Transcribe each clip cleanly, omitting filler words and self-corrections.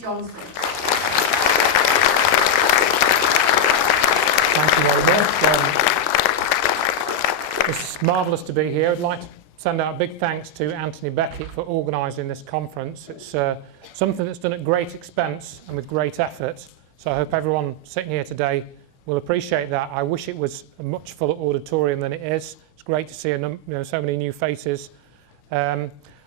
Johnson. Thank you very much. It's marvellous to be here. I'd like to send out a big thanks to Anthony Beckett for organising this conference. It's something that's done at great expense and with great effort, so I hope everyone sitting here today will appreciate that. I wish it was a much fuller auditorium than it is. It's great to see so many new faces.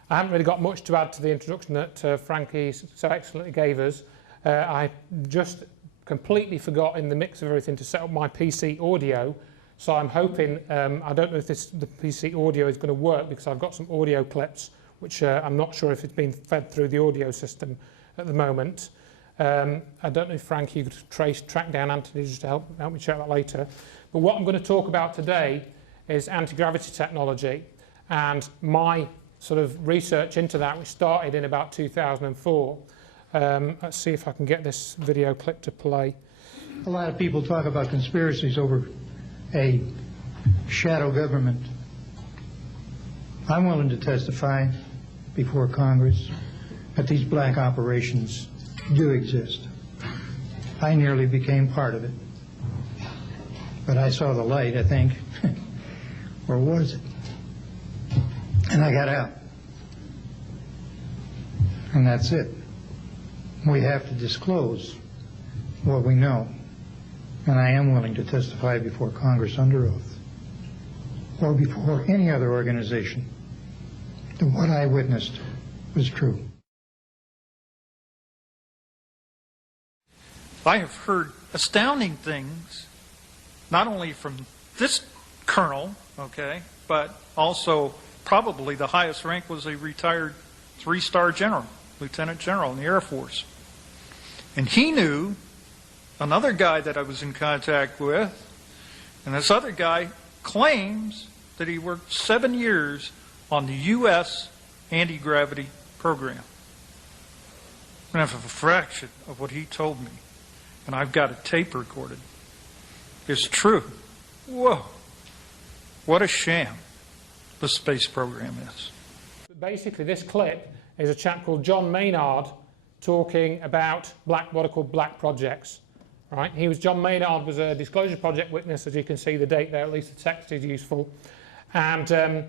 I haven't really got much to add to the introduction that Frankie so excellently gave us. I just completely forgot in the mix of everything to set up my PC audio, so I'm hoping, I don't know if the PC audio is going to work because I've got some audio clips which I'm not sure if it's been fed through the audio system at the moment. I don't know if Frankie, you could track down Anthony just to help me check that later. But what I'm going to talk about today is anti-gravity technology and my sort of research into that, which started in about 2004. Let's see if I can get this video clip to play. A lot of people talk about conspiracies over a shadow government. I'm willing to testify before Congress that these black operations do exist. I nearly became part of it. But I saw the light, I think. Or was it? And I got out. And that's it. We have to disclose what we know. And I am willing to testify before Congress under oath, or before any other organization, that what I witnessed was true. I have heard astounding things, not only from this colonel, okay, but also probably the highest rank was a retired 3-star general, lieutenant general in the Air Force. And he knew another guy that I was in contact with, and this other guy claims that he worked 7 years on the U.S. anti-gravity program. And I have a fraction of what he told me, and I've got it tape recorded. It's true. Whoa. What a sham the space program is. Basically, this clip is a chap called John Maynard talking about what are called black projects. Right? John Maynard was a disclosure project witness, as you can see the date there, at least the text is useful. And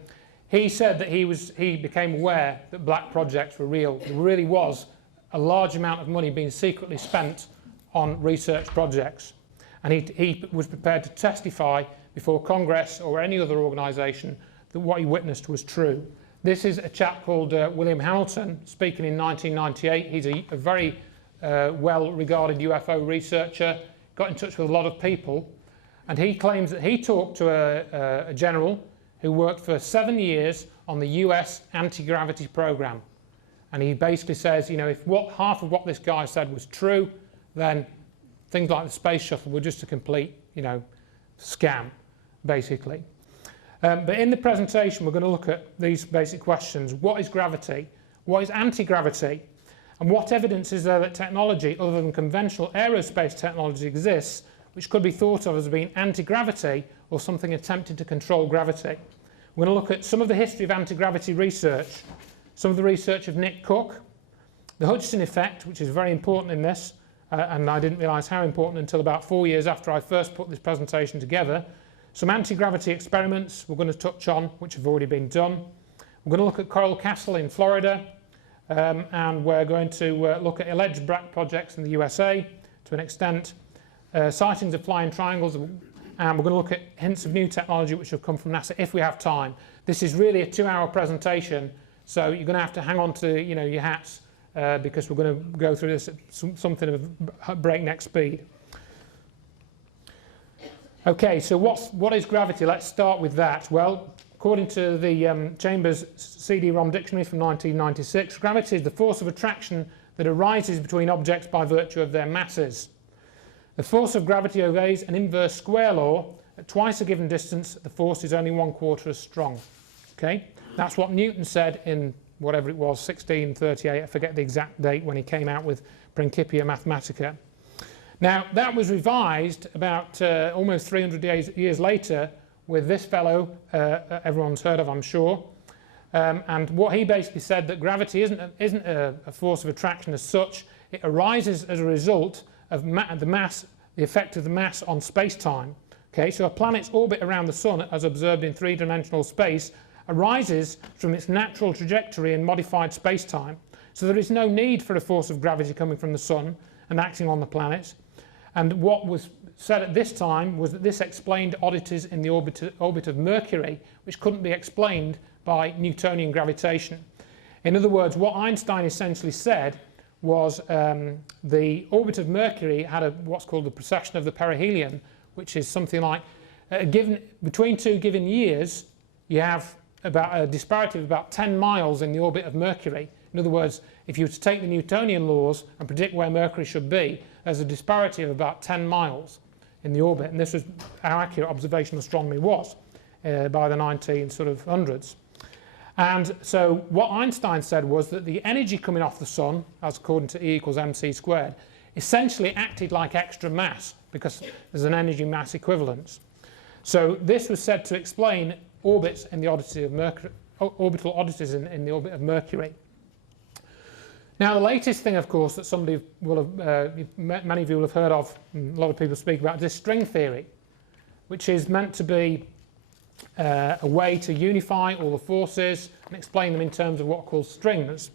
he said that he became aware that black projects were real. There really was a large amount of money being secretly spent on research projects. And he was prepared to testify before Congress or any other organisation that what he witnessed was true. This is a chap called William Hamilton, speaking in 1998. He's a very well-regarded UFO researcher, got in touch with a lot of people, and he claims that he talked to a general who worked for 7 years on the US anti-gravity program. And he basically says, if half of what this guy said was true, then things like the space shuttle were just a complete, scam, basically. But in the presentation, we're going to look at these basic questions. What is gravity? What is anti-gravity? And what evidence is there that technology other than conventional aerospace technology exists which could be thought of as being anti-gravity or something attempting to control gravity? We're going to look at some of the history of anti-gravity research, some of the research of Nick Cook, the Hutchison effect, which is very important in this, and I didn't realise how important until about 4 years after I first put this presentation together. Some anti-gravity experiments we're going to touch on, which have already been done. We're going to look at Coral Castle in Florida, and we're going to look at alleged black projects in the USA to an extent, sightings of flying triangles, and we're going to look at hints of new technology which have come from NASA if we have time. This is really a 2-hour presentation, so you're going to have to hang on to your hats because we're going to go through this at something of breakneck speed. Okay, so what is gravity? Let's start with that. Well, according to the Chambers CD-ROM dictionary from 1996, gravity is the force of attraction that arises between objects by virtue of their masses. The force of gravity obeys an inverse square law. At twice a given distance, the force is only 1/4 as strong. Okay, that's what Newton said in whatever it was, 1638. I forget the exact date when he came out with Principia Mathematica. Now, that was revised about almost 300 years later with this fellow, everyone's heard of, I'm sure. And what he basically said, that gravity isn't a force of attraction as such, It arises as a result of the effect of the mass on space-time. Okay, so a planet's orbit around the Sun, as observed in three-dimensional space, arises from its natural trajectory in modified space-time. So there is no need for a force of gravity coming from the Sun and acting on the planets. And what was said at this time was that this explained oddities in the orbit of Mercury, which couldn't be explained by Newtonian gravitation. In other words, what Einstein essentially said was the orbit of Mercury had what's called the precession of the perihelion, which is something like, between two given years, you have about a disparity of about 10 miles in the orbit of Mercury. In other words, if you were to take the Newtonian laws and predict where Mercury should be, there's a disparity of about 10 miles in the orbit. And this was how accurate observational astronomy was by the 1900s. And so what Einstein said was that the energy coming off the Sun, as according to E equals mc squared, essentially acted like extra mass because there's an energy mass equivalence. So this was said to explain orbits in the oddity of Mercury, orbital oddities in the orbit of Mercury. Now, the latest thing, of course, that many of you will have heard of, and a lot of people speak about, is this string theory, which is meant to be a way to unify all the forces and explain them in terms of what are called strings.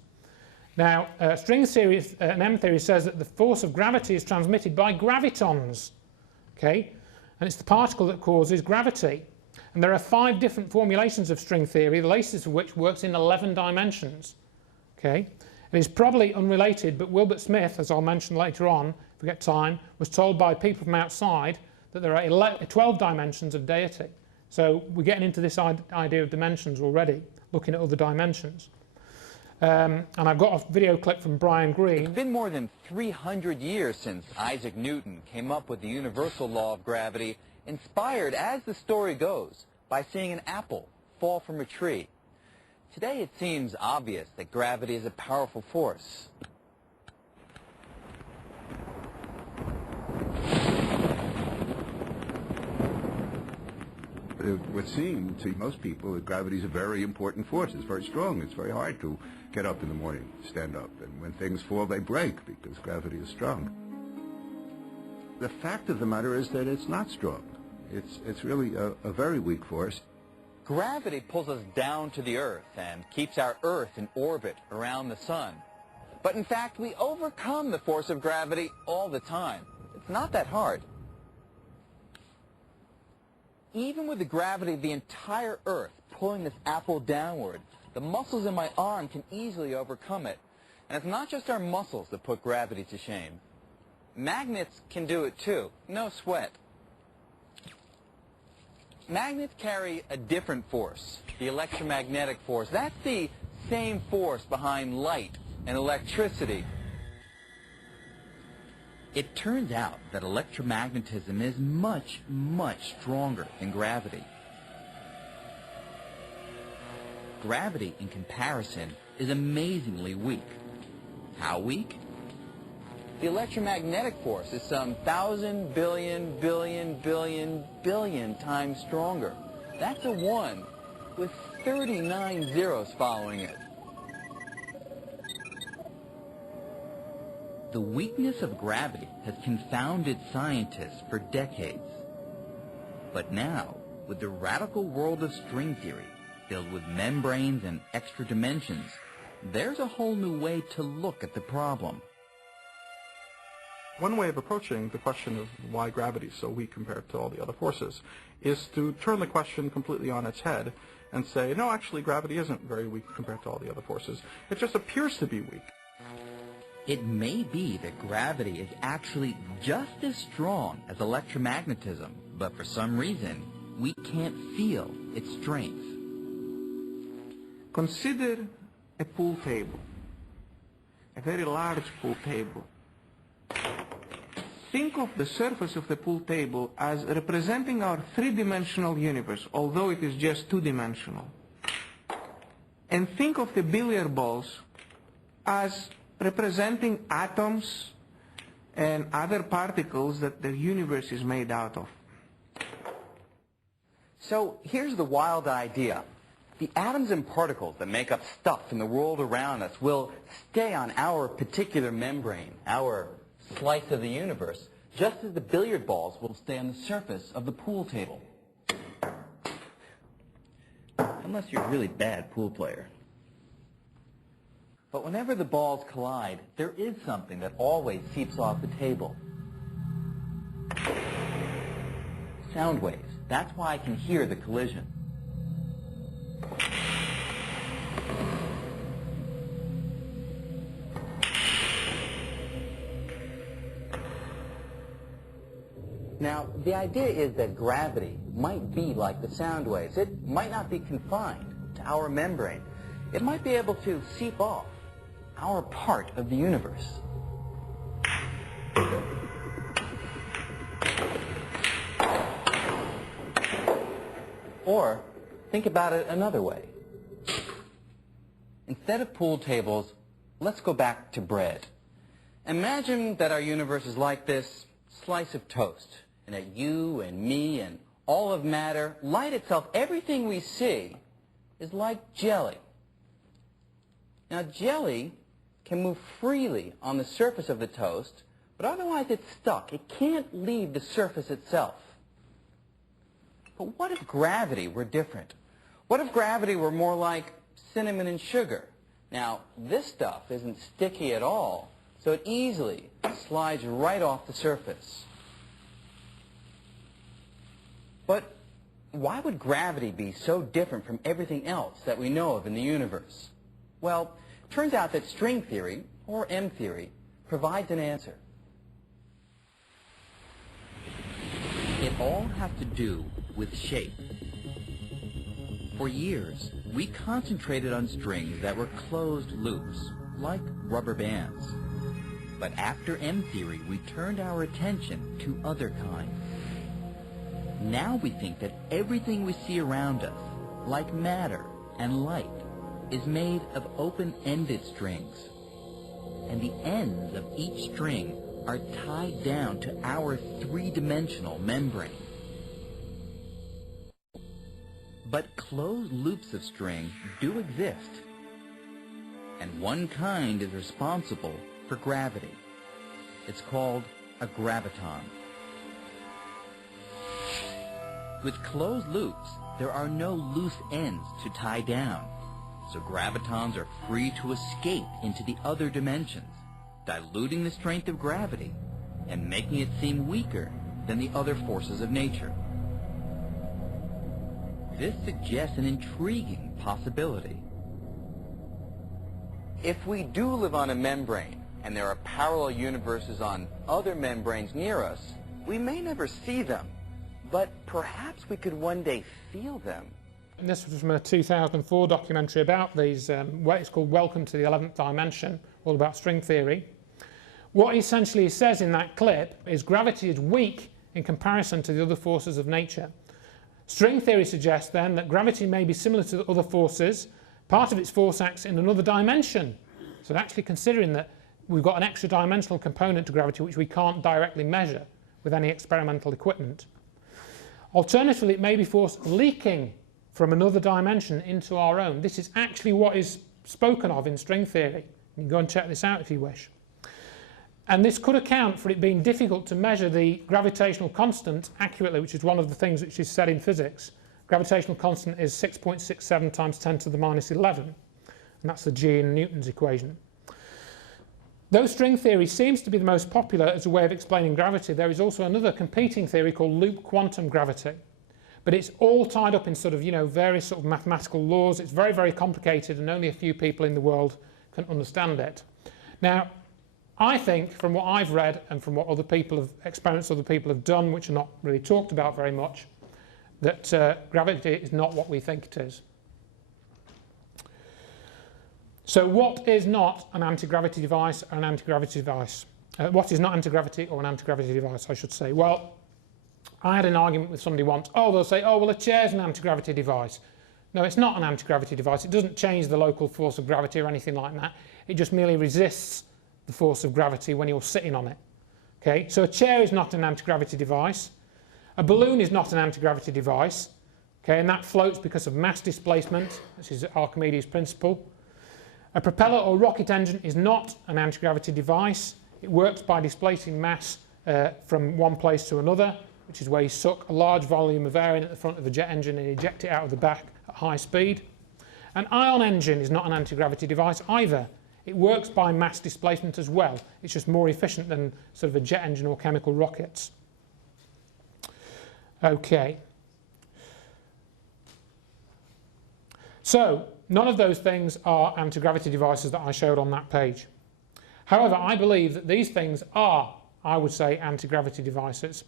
Now, string theory, M theory, says that the force of gravity is transmitted by gravitons, okay? And it's the particle that causes gravity. And there are 5 different formulations of string theory, the latest of which works in 11 dimensions, okay? It is probably unrelated, but Wilbert Smith, as I'll mention later on, if we get time, was told by people from outside that there are 12 dimensions of deity. So we're getting into this idea of dimensions already, looking at other dimensions. And I've got a video clip from Brian Greene. It's been more than 300 years since Isaac Newton came up with the universal law of gravity, inspired, as the story goes, by seeing an apple fall from a tree. Today it seems obvious that gravity is a powerful force. It would seem to most people that gravity is a very important force. It's very strong. It's very hard to get up in the morning, stand up. And when things fall, they break because gravity is strong. The fact of the matter is that it's not strong. It's really a very weak force. Gravity pulls us down to the Earth and keeps our Earth in orbit around the Sun. But in fact, we overcome the force of gravity all the time. It's not that hard. Even with the gravity of the entire Earth pulling this apple downward, the muscles in my arm can easily overcome it. And it's not just our muscles that put gravity to shame. Magnets can do it too. No sweat. Magnets carry a different force, the electromagnetic force. That's the same force behind light and electricity. It turns out that electromagnetism is much, much stronger than gravity. Gravity, in comparison, is amazingly weak. How weak? The electromagnetic force is some 1,000 billion, billion, billion, billion times stronger. That's a 1 with 39 zeros following it. The weakness of gravity has confounded scientists for decades. But now, with the radical world of string theory, filled with membranes and extra dimensions, there's a whole new way to look at the problem. One way of approaching the question of why gravity is so weak compared to all the other forces is to turn the question completely on its head and say, no, actually gravity isn't very weak compared to all the other forces. It just appears to be weak. It may be that gravity is actually just as strong as electromagnetism, but for some reason, we can't feel its strength. Consider a pool table, a very large pool table. Think of the surface of the pool table as representing our three-dimensional universe, although it is just two-dimensional. And think of the billiard balls as representing atoms and other particles that the universe is made out of. So here's the wild idea. The atoms and particles that make up stuff in the world around us will stay on our particular membrane, our slice of the universe, just as the billiard balls will stay on the surface of the pool table. Unless you're a really bad pool player. But whenever the balls collide, there is something that always seeps off the table. Sound waves. That's why I can hear the collision. Now, the idea is that gravity might be like the sound waves. It might not be confined to our membrane. It might be able to seep off our part of the universe. Or, think about it another way. Instead of pool tables, let's go back to bread. Imagine that our universe is like this slice of toast, and that you and me and all of matter, light itself, everything we see is like jelly. Now, jelly can move freely on the surface of the toast, but otherwise it's stuck. It can't leave the surface itself. But what if gravity were different? What if gravity were more like cinnamon and sugar? Now, this stuff isn't sticky at all, so it easily slides right off the surface. But why would gravity be so different from everything else that we know of in the universe? Well, it turns out that string theory, or M theory, provides an answer. It all has to do with shape. For years, we concentrated on strings that were closed loops, like rubber bands. But after M theory, we turned our attention to other kinds. Now we think that everything we see around us, like matter and light, is made of open-ended strings. And the ends of each string are tied down to our three-dimensional membrane. But closed loops of string do exist. And one kind is responsible for gravity. It's called a graviton. With closed loops, there are no loose ends to tie down, so gravitons are free to escape into the other dimensions, diluting the strength of gravity and making it seem weaker than the other forces of nature. This suggests an intriguing possibility. If we do live on a membrane, and there are parallel universes on other membranes near us, we may never see them. But perhaps we could one day feel them. And this was from a 2004 documentary about these, it's called Welcome to the 11th Dimension, all about string theory. What essentially he says in that clip is gravity is weak in comparison to the other forces of nature. String theory suggests then that gravity may be similar to the other forces, part of its force acts in another dimension. So actually considering that we've got an extra dimensional component to gravity which we can't directly measure with any experimental equipment. Alternatively, it may be force leaking from another dimension into our own. This is actually what is spoken of in string theory. You can go and check this out if you wish. And this could account for it being difficult to measure the gravitational constant accurately, which is one of the things which is said in physics. Gravitational constant is 6.67 times 10 to the minus 11. And that's the G in Newton's equation. Though string theory seems to be the most popular as a way of explaining gravity, there is also another competing theory called loop quantum gravity. But it's all tied up in sort of, various sort of mathematical laws. It's very, very complicated and only a few people in the world can understand it. Now, I think from what I've read and from what other people have experiments other people have done, which are not really talked about very much, that gravity is not what we think it is. So what is not an anti-gravity device or an anti-gravity device? What is not anti-gravity or an anti-gravity device, I should say? Well, I had an argument with somebody once. They'll say, well, a chair's an anti-gravity device. No, it's not an anti-gravity device. It doesn't change the local force of gravity or anything like that. It just merely resists the force of gravity when you're sitting on it. Okay, so a chair is not an anti-gravity device. A balloon is not an anti-gravity device. Okay, and that floats because of mass displacement, which is Archimedes' principle. A propeller or rocket engine is not an anti-gravity device. It works by displacing mass from one place to another, which is where you suck a large volume of air in at the front of the jet engine and eject it out of the back at high speed. An ion engine is not an anti-gravity device either. It works by mass displacement as well. It's just more efficient than sort of a jet engine or chemical rockets. Okay. So, none of those things are anti-gravity devices that I showed on that page. However, I believe that these things are, I would say, anti-gravity devices.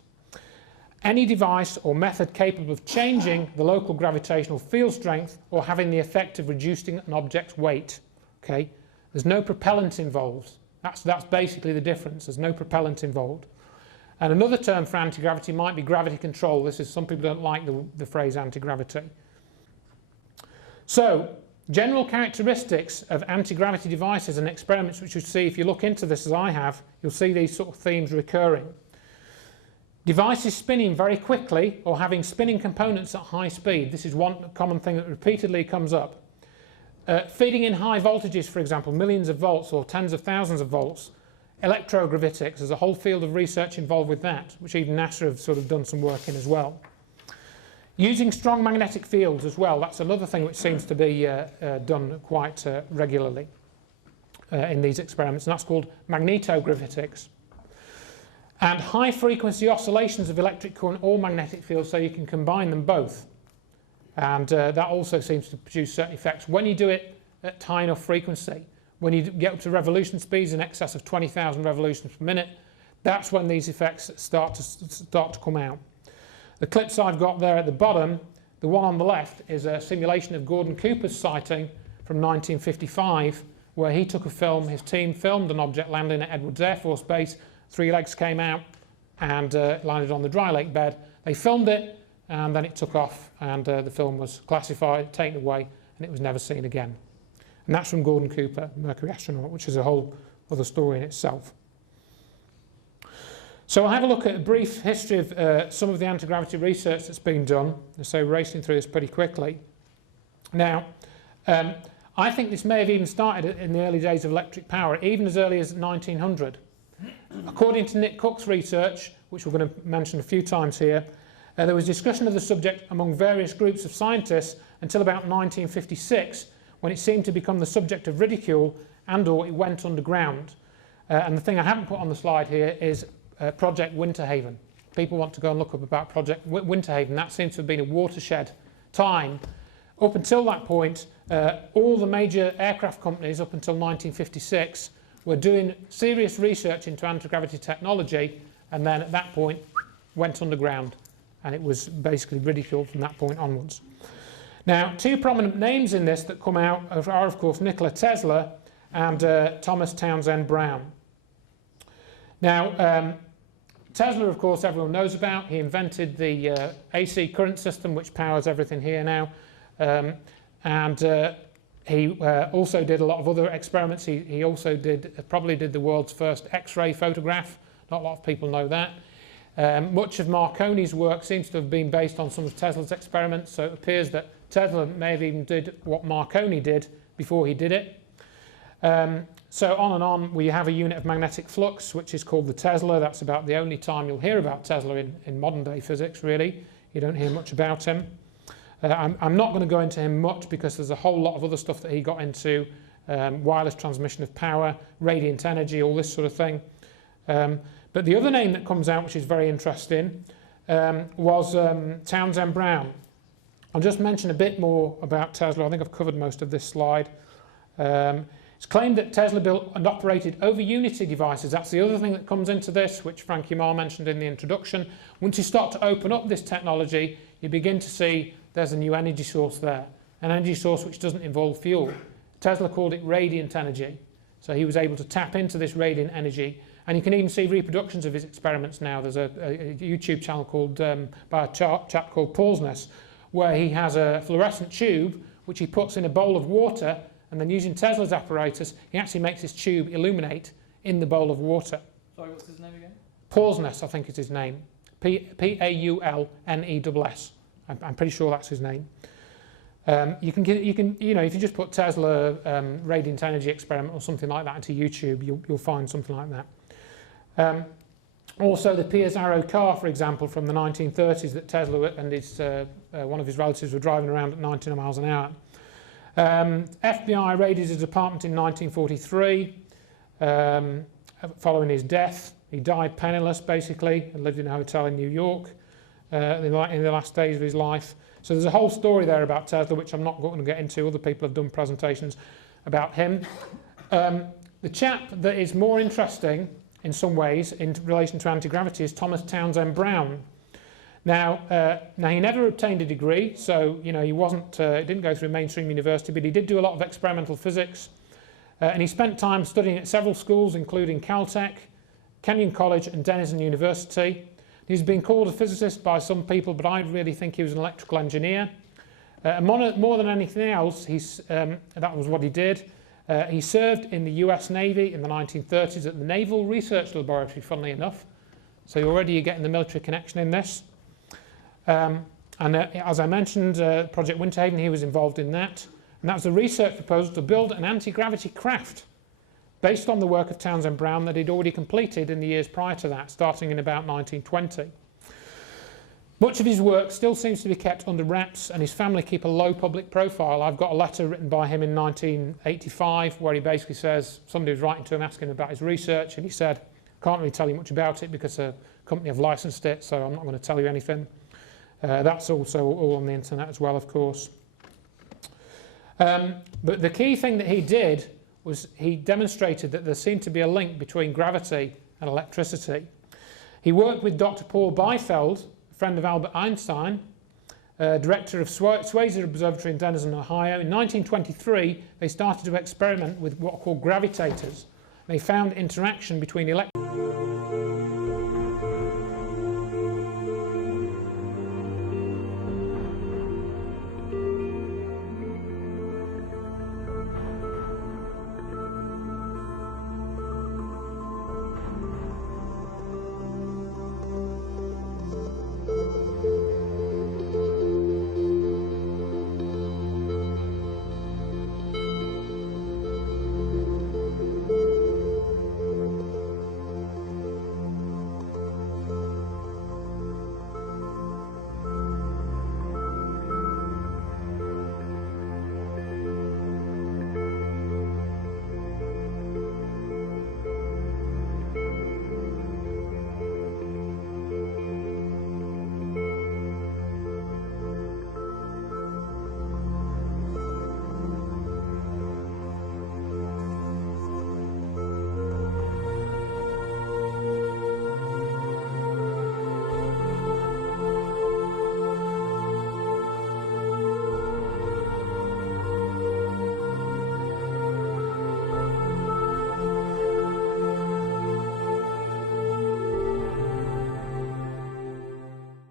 Any device or method capable of changing the local gravitational field strength or having the effect of reducing an object's weight. Okay? There's no propellant involved. That's basically the difference. There's no propellant involved. And another term for anti-gravity might be gravity control. Some people don't like the phrase anti-gravity. So, general characteristics of anti-gravity devices and experiments, which you'll see if you look into this as I have, you'll see these sort of themes recurring. Devices spinning very quickly or having spinning components at high speed. This is one common thing that repeatedly comes up. Feeding in high voltages, for example, millions of volts or tens of thousands of volts. Electrogravitics, there's a whole field of research involved with that, which even NASA have sort of done some work in as well. Using strong magnetic fields as well, that's another thing which seems to be done quite regularly in these experiments, and that's called magnetogravitics. And high frequency oscillations of electric current or magnetic fields, so you can combine them both. And that also seems to produce certain effects when you do it at high enough frequency. When you get up to revolution speeds in excess of 20,000 revolutions per minute, that's when these effects start to come out. The clips I've got there at the bottom, the one on the left is a simulation of Gordon Cooper's sighting from 1955, where he took a film, his team filmed an object landing at Edwards Air Force Base. 3 legs came out and landed on the dry lake bed. They filmed it, and then it took off, and the film was classified, taken away, and it was never seen again. And that's from Gordon Cooper, Mercury astronaut, which is a whole other story in itself. So I'll have a look at a brief history of some of the anti-gravity research that's been done. So racing through this pretty quickly. Now, I think this may have even started in the early days of electric power, even as early as 1900. According to Nick Cook's research, which we're going to mention a few times here, there was discussion of the subject among various groups of scientists until about 1956, when it seemed to become the subject of ridicule and/or it went underground. And the thing I haven't put on the slide here is Project Winterhaven. People want to go and look up about Project Winterhaven. That seems to have been a watershed time. Up until that point, all the major aircraft companies up until 1956 were doing serious research into anti-gravity technology, and then at that point went underground, and it was basically ridiculed from that point onwards. Now, 2 prominent names in this that come out are, of course, Nikola Tesla and Thomas Townsend Brown. Now, Tesla, of course, everyone knows about. He invented the AC current system, which powers everything here now. He also did a lot of other experiments. He also probably did the world's first X-ray photograph. Not a lot of people know that. Much of Marconi's work seems to have been based on some of Tesla's experiments, so it appears that Tesla may have even did what Marconi did before he did it. So on and on, we have a unit of magnetic flux, which is called the Tesla. That's about the only time you'll hear about Tesla in modern day physics, really. You don't hear much about him. I'm not going to go into him much because there's a whole lot of other stuff that he got into, wireless transmission of power, radiant energy, all this sort of thing. But the other name that comes out, which is very interesting, was Townsend Brown. I'll just mention a bit more about Tesla. I think I've covered most of this slide. It's claimed that Tesla built and operated over Unity devices. That's the other thing that comes into this, which Frankie Marr mentioned in the introduction. Once you start to open up this technology, you begin to see there's a new energy source there, an energy source which doesn't involve fuel. Tesla called it radiant energy. So he was able to tap into this radiant energy, and you can even see reproductions of his experiments now. There's a YouTube channel called by a chap called Paulsness, where he has a fluorescent tube which he puts in a bowl of water, and then using Tesla's apparatus, he actually makes his tube illuminate in the bowl of water. Sorry, what's his name again? Paulsness, I think is his name. Paulness. I'm pretty sure that's his name. You can, if you just put Tesla radiant energy experiment or something like that into YouTube, you'll find something like that. Also, the Piazzaro car, for example, from the 1930s that Tesla and one of his relatives were driving around at 90 miles an hour. FBI raided his apartment in 1943 following his death. He died penniless, basically, and lived in a hotel in New York in the last days of his life. So there's a whole story there about Tesla, which I'm not going to get into. Other people have done presentations about him. The chap that is more interesting in some ways in relation to anti-gravity is Thomas Townsend Brown. Now he never obtained a degree, so he wasn't. He didn't go through a mainstream university, but he did do a lot of experimental physics, and he spent time studying at several schools, including Caltech, Kenyon College, and Denison University. He's been called a physicist by some people, but I really think he was an electrical engineer. More than anything else, that was what he did. He served in the US Navy in the 1930s at the Naval Research Laboratory, funnily enough. So already you're getting the military connection in this. As I mentioned, Project Winterhaven, he was involved in that. And that was a research proposal to build an anti-gravity craft based on the work of Townsend Brown that he'd already completed in the years prior to that, starting in about 1920. Much of his work still seems to be kept under wraps, and his family keep a low public profile. I've got a letter written by him in 1985 where he basically says, somebody was writing to him asking about his research, and he said, I can't really tell you much about it because a company have licensed it, so I'm not going to tell you anything. That's also all on the internet as well, of course. But the key thing that he did was he demonstrated that there seemed to be a link between gravity and electricity. He worked with Dr. Paul Beifeld, a friend of Albert Einstein, director of Swayze Observatory in Denison, Ohio. In 1923, they started to experiment with what are called gravitators. They found interaction between electrons.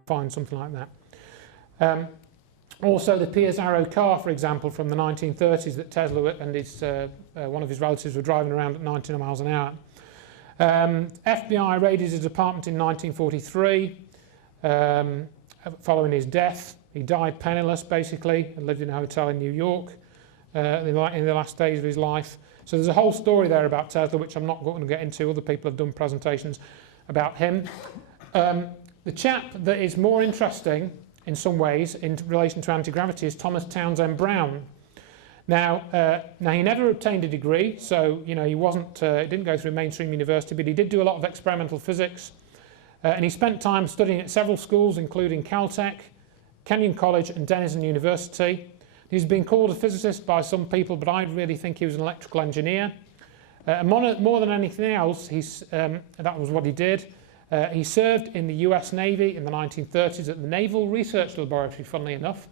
Find something like that. Also, the Piazzaro car, for example, from the 1930s that Tesla and one of his relatives were driving around at 90 miles an hour. FBI raided his apartment in 1943 following his death. He died penniless, basically, and lived in a hotel in New York in the last days of his life. So there's a whole story there about Tesla, which I'm not going to get into. Other people have done presentations about him. The chap that is more interesting in some ways in relation to anti-gravity is Thomas Townsend Brown. Now he never obtained a degree, so he wasn't. He didn't go through a mainstream university, but he did do a lot of experimental physics, and he spent time studying at several schools, including Caltech, Kenyon College, and Denison University. He's been called a physicist by some people, but I really think he was an electrical engineer. More than anything else, that was what he did. He served in the US Navy in the 1930s at the Naval Research Laboratory, funnily enough.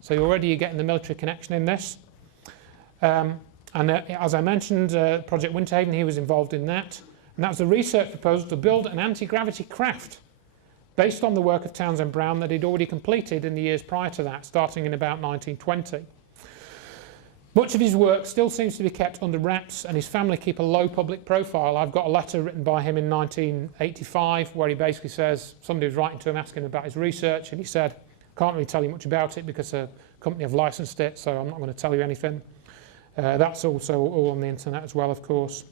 So already you're getting the military connection in this. As I mentioned, Project Winterhaven, he was involved in that. And that was a research proposal to build an anti-gravity craft based on the work of Townsend Brown that he'd already completed in the years prior to that, starting in about 1920. Much of his work still seems to be kept under wraps, and his family keep a low public profile. I've got a letter written by him in 1985 where he basically says, somebody was writing to him asking about his research, and he said, Can't really tell you much about it because a company have licensed it, so I'm not going to tell you anything. That's also all on the internet as well, of course.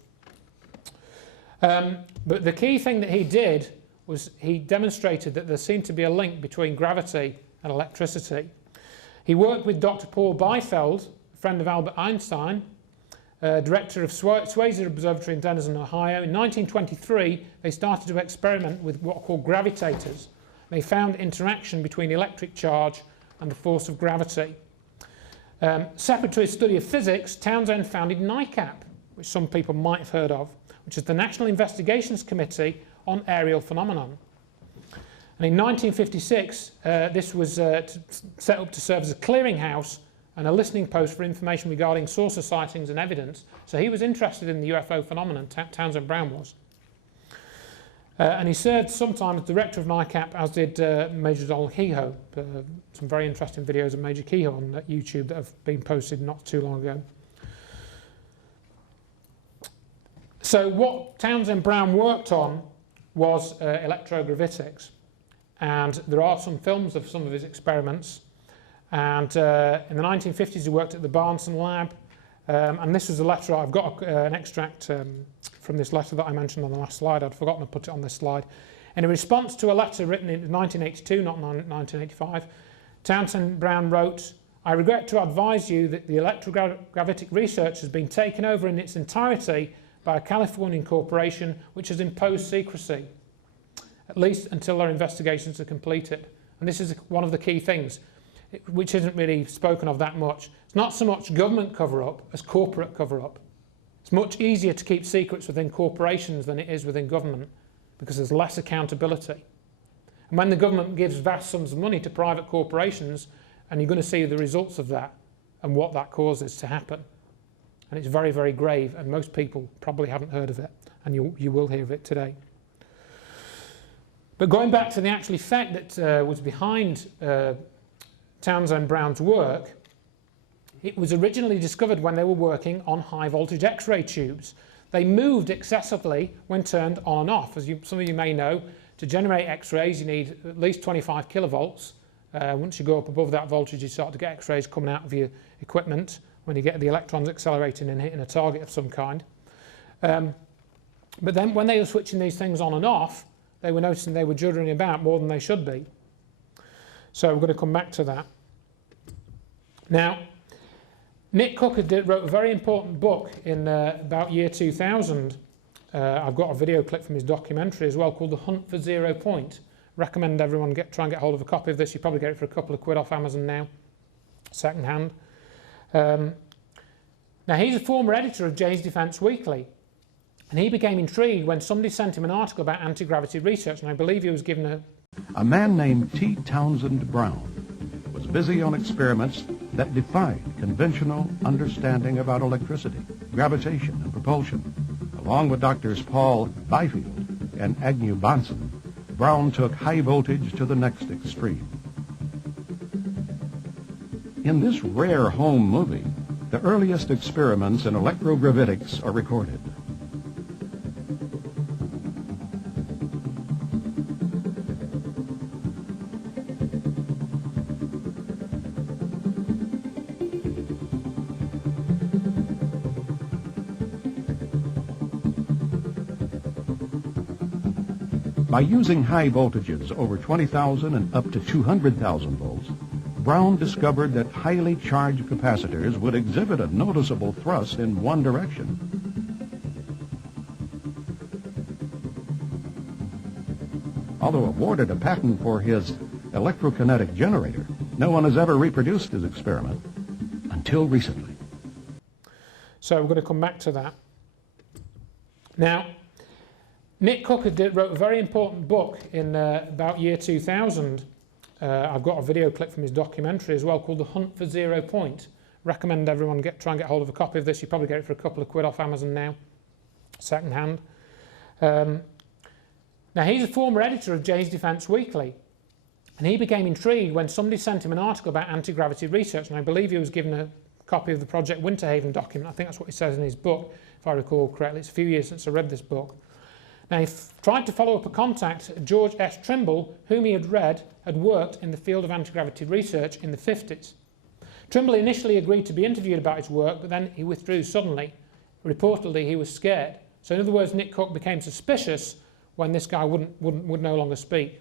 But the key thing that he did was he demonstrated that there seemed to be a link between gravity and electricity. He worked with Dr. Paul Biefeld, a friend of Albert Einstein, director of Swayze Observatory in Denison, Ohio. In 1923, they started to experiment with what are called gravitators. They found interaction between electric charge and the force of gravity. Separate to his study of physics, Townsend founded NICAP, which some people might have heard of, which is the National Investigations Committee on Aerial Phenomenon. And in 1956, this was set up to serve as a clearinghouse and a listening post for information regarding saucer sightings and evidence. So he was interested in the UFO phenomenon, Townsend Brown was. And he served sometimes as director of NICAP, as did Major Donald Kehoe. Some very interesting videos of Major Kehoe on YouTube that have been posted not too long ago. So what Townsend Brown worked on was electrogravitics. And there are some films of some of his experiments. And in the 1950s, he worked at the Barnson Lab. And this was a letter, I've got an extract from this letter that I mentioned on the last slide. I'd forgotten to put it on this slide. In a response to a letter written in 1982, not 1985, Townsend Brown wrote, "I regret to advise you that the electrogravitic research has been taken over in its entirety by a Californian corporation which has imposed secrecy, at least until their investigations are completed." And this is one of the key things, which isn't really spoken of that much. It's not so much government cover-up as corporate cover-up. It's much easier to keep secrets within corporations than it is within government because there's less accountability. And when the government gives vast sums of money to private corporations, and you're going to see the results of that and what that causes to happen. And it's very, very grave, and most people probably haven't heard of it, and you will hear of it today. But going back to the actual effect that was behind Townsend Brown's work, it was originally discovered when they were working on high voltage X-ray tubes. They moved excessively when turned on and off. As some of you may know, to generate X-rays you need at least 25 kilovolts. Once you go up above that voltage, you start to get X-rays coming out of your equipment when you get the electrons accelerating and hitting a target of some kind. But then when they were switching these things on and off, they were noticing they were jittering about more than they should be. So we're going to come back to that. Now, Nick Cook wrote a very important book in about year 2000. I've got a video clip from his documentary as well called The Hunt for Zero Point. Recommend everyone try and get hold of a copy of this. You probably get it for a couple of quid off Amazon now, second hand. Now, he's a former editor of Jay's Defence Weekly, and he became intrigued when somebody sent him an article about anti-gravity research, and I believe he was given A man named T. Townsend Brown was busy on experiments that defied conventional understanding about electricity, gravitation, and propulsion. Along with Drs. Paul Biefeld and Agnew Bonson, Brown took high voltage to the next extreme. In this rare home movie, the earliest experiments in electrogravitics are recorded. By using high voltages over 20,000 and up to 200,000 volts, Brown discovered that highly charged capacitors would exhibit a noticeable thrust in one direction. Although awarded a patent for his electrokinetic generator, no one has ever reproduced his experiment until recently. So we're going to come back to that. Now, Nick Cook wrote a very important book in about year 2000. I've got a video clip from his documentary as well called The Hunt for Zero Point. Recommend everyone try and get hold of a copy of this. You probably get it for a couple of quid off Amazon now, second hand. Now, he's a former editor of Jay's Defence Weekly, and he became intrigued when somebody sent him an article about anti-gravity research, and I believe he was given a copy of the Project Winterhaven document. I think that's what he says in his book, if I recall correctly. It's a few years since I read this book. Now, he tried to follow up a contact, George S. Trimble, whom he had read had worked in the field of anti-gravity research in the 50s. Trimble initially agreed to be interviewed about his work, but then he withdrew suddenly. Reportedly, he was scared. So in other words, Nick Cook became suspicious when this guy would no longer speak.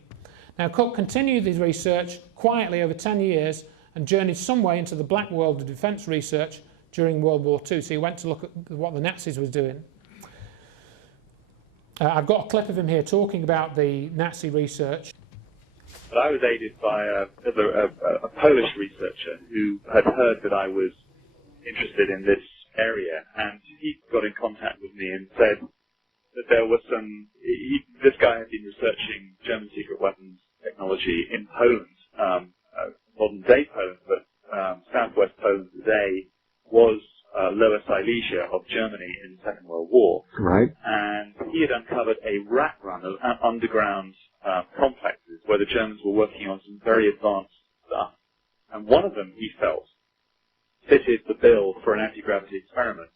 Now, Cook continued his research quietly over 10 years and journeyed some way into the black world of defence research during World War II. So he went to look at what the Nazis was doing. I've got a clip of him here talking about the Nazi research. But I was aided by a Polish researcher who had heard that I was interested in this area, and he got in contact with me and said that there was this guy had been researching German secret weapons technology in Poland, modern day Poland, but southwest Poland today was Lower Silesia of Germany in the Second World War. Right. And he had uncovered a rat run of underground complexes where the Germans were working on some very advanced stuff. And one of them, he felt, fitted the bill for an anti-gravity experiment.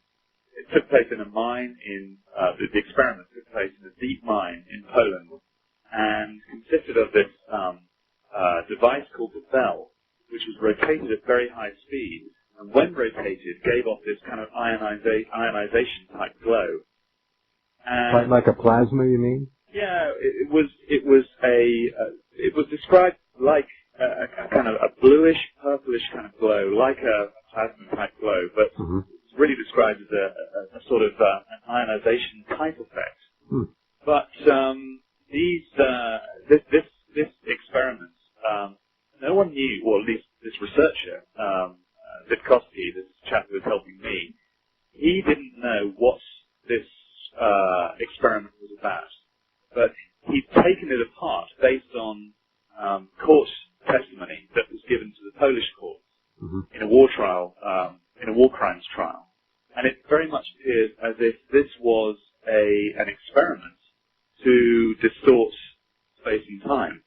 It took place in a mine the experiment took place in a deep mine in Poland and consisted of this device called the bell, which was rotated at very high speed, and when rotated, gave off this kind of ionization-type glow. And Like a plasma, you mean? yeah, it was described like a kind of a bluish, purplish kind of glow, like a plasma-type glow, but it's really described as a sort of an ionization-type effect. But this experiment, no one knew, or at least this researcher, Witkowski, this chap who was helping me, he didn't know what this experiment was about. But he'd taken it apart based on court testimony that was given to the Polish courts in a war trial, in a war crimes trial. And it very much appears as if this was an experiment to distort space and time.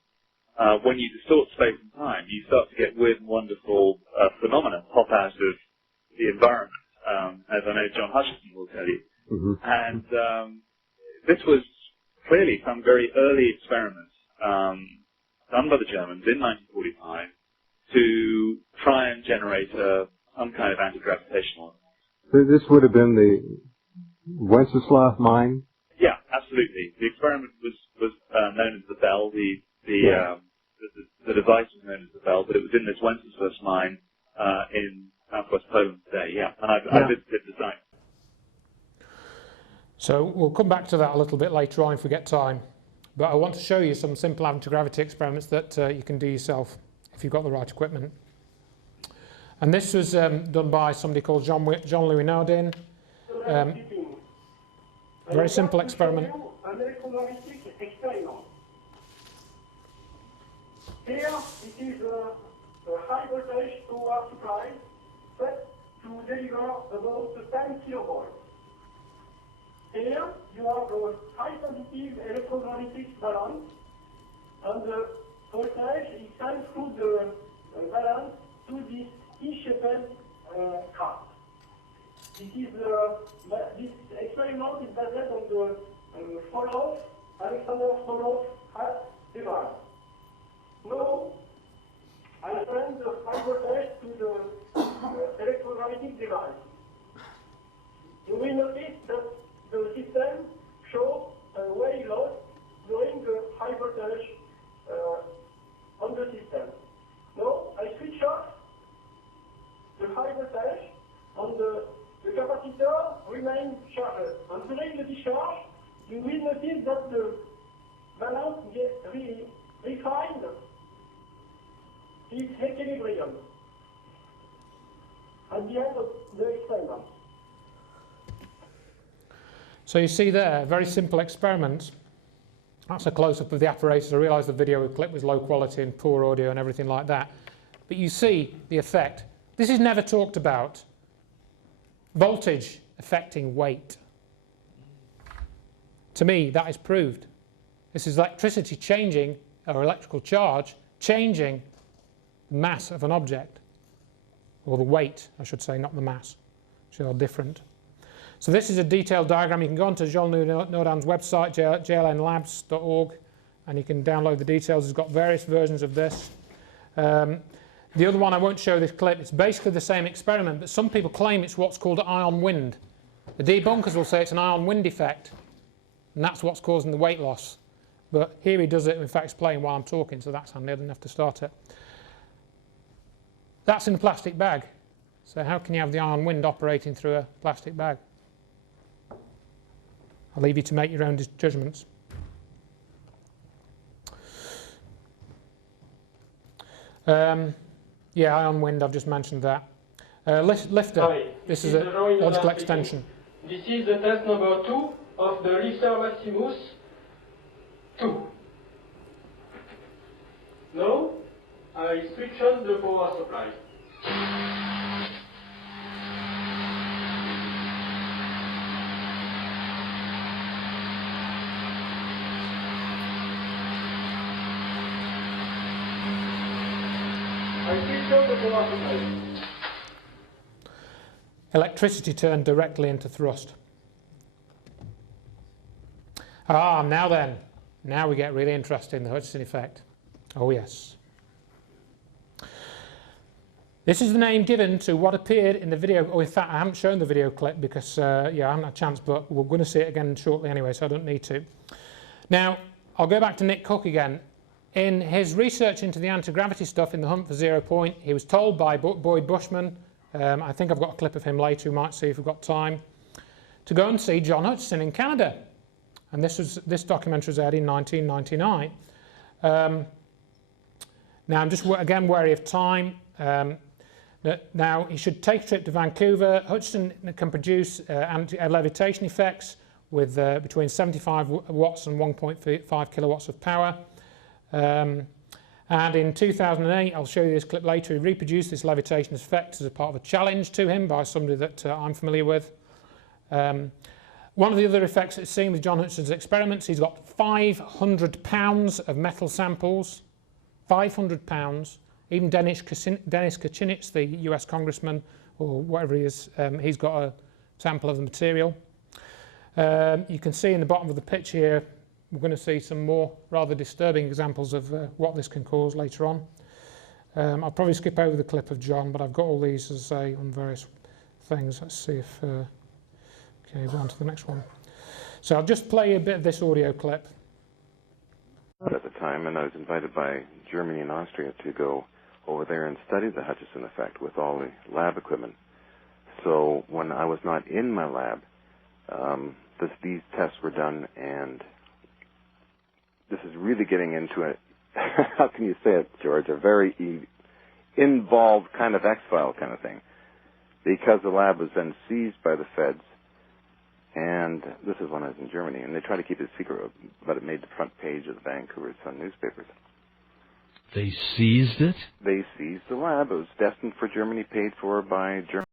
When you distort space and time, you start to get weird and wonderful phenomena pop out of the environment, as I know John Hutchison will tell you. And this was clearly some very early experiments done by the Germans in 1945 to try and generate some kind of anti-gravitational. So this would have been the Wenceslav mine? Yeah, absolutely. The experiment was known as the bell. The device was known as the bell, but it was in this Wenceslav mine in southwest Poland today. Yeah, and I visited the site. So we'll come back to that a little bit later on if we get time. But I want to show you some simple anti-gravity experiments that you can do yourself if you've got the right equipment. And this was done by somebody called Jean-Louis Naudin. Very simple experiment. Here it is a high voltage power supply set to deliver about 10 kilovolts. Here you have a high sensitive electromagnetic balance, and the voltage is sent through the balance to this T-shaped card. This experiment is based on the Alexander Solov's device. Now, I send the high voltage to the electromagnetic device. You will notice that the system shows a wave loss during the high voltage on the system. Now, I switch off the high voltage and the capacitor remains charged. And during the discharge, you will notice that the balance gets refined. It's equilibrium at the end of the experiment. So you see there, very simple experiment. That's a close-up of the apparatus. I realise the video clip was low quality and poor audio and everything like that. But you see the effect. This is never talked about. Voltage affecting weight. To me, that is proved. This is electricity changing, or electrical charge, changing the mass of an object. Or the weight, I should say, not the mass. Which are different. So this is a detailed diagram. You can go onto Jean Naudin's website, jlnlabs.org, and you can download the details. It's got various versions of this. The other one, I won't show this clip. It's basically the same experiment, but some people claim it's what's called ion wind. The debunkers will say it's an ion wind effect, and that's what's causing the weight loss. But here he does it, in fact, explain while I'm talking, so that's handy. I didn't have to start it. That's in a plastic bag. So how can you have the ion wind operating through a plastic bag? I'll leave you to make your own judgments. Yeah, ion wind, I've just mentioned that. Lifter, Hi, this is a logical extension. This is the test number 2 of the Lifter Maximus 2. Now, I switch on the power supply. Electricity turned directly into thrust. Ah, now then. Now we get really interested in the Hutchinson effect. Oh yes. This is the name given to what appeared in the video. Oh, in fact, I haven't shown the video clip because, yeah, I haven't had a chance, but we're going to see it again shortly anyway, so I don't need to. Now, I'll go back to Nick Cook again. In his research into the anti-gravity stuff in the hunt for 0 point, he was told by Boyd Bushman, I think I've got a clip of him later, we might see if we've got time, to go and see John Hutchinson in Canada. And this documentary was aired in 1999. Now, I'm just, again, wary of time. Now, he should take a trip to Vancouver. Hutchinson can produce levitation effects with between 75 watts and 1.5 kilowatts of power. And in 2008, I'll show you this clip later, he reproduced this levitation effect as a part of a challenge to him by somebody that I'm familiar with. One of the other effects that's seen with John Hutchinson's experiments, he's got 500 pounds of metal samples, 500 pounds. Even Dennis Kucinich, the US congressman, or whatever he is, he's got a sample of the material. You can see in the bottom of the pitch here, we're going to see some more rather disturbing examples of what this can cause later on. I'll probably skip over the clip of John, but I've got all these, as I say, on various things. Let's see if... okay, we're on to the next one. So I'll just play a bit of this audio clip. At the time, and I was invited by Germany and Austria to go over there and study the Hutchinson effect with all the lab equipment. So when I was not in my lab, these tests were done, and this is really getting into it. How can you say it, George? A very involved kind of X-File kind of thing, because the lab was then seized by the feds. And this is when I was in Germany, and they tried to keep it secret, but it made the front page of the Vancouver Sun newspapers. They seized it? They seized the lab. It was destined for Germany, paid for by Germany.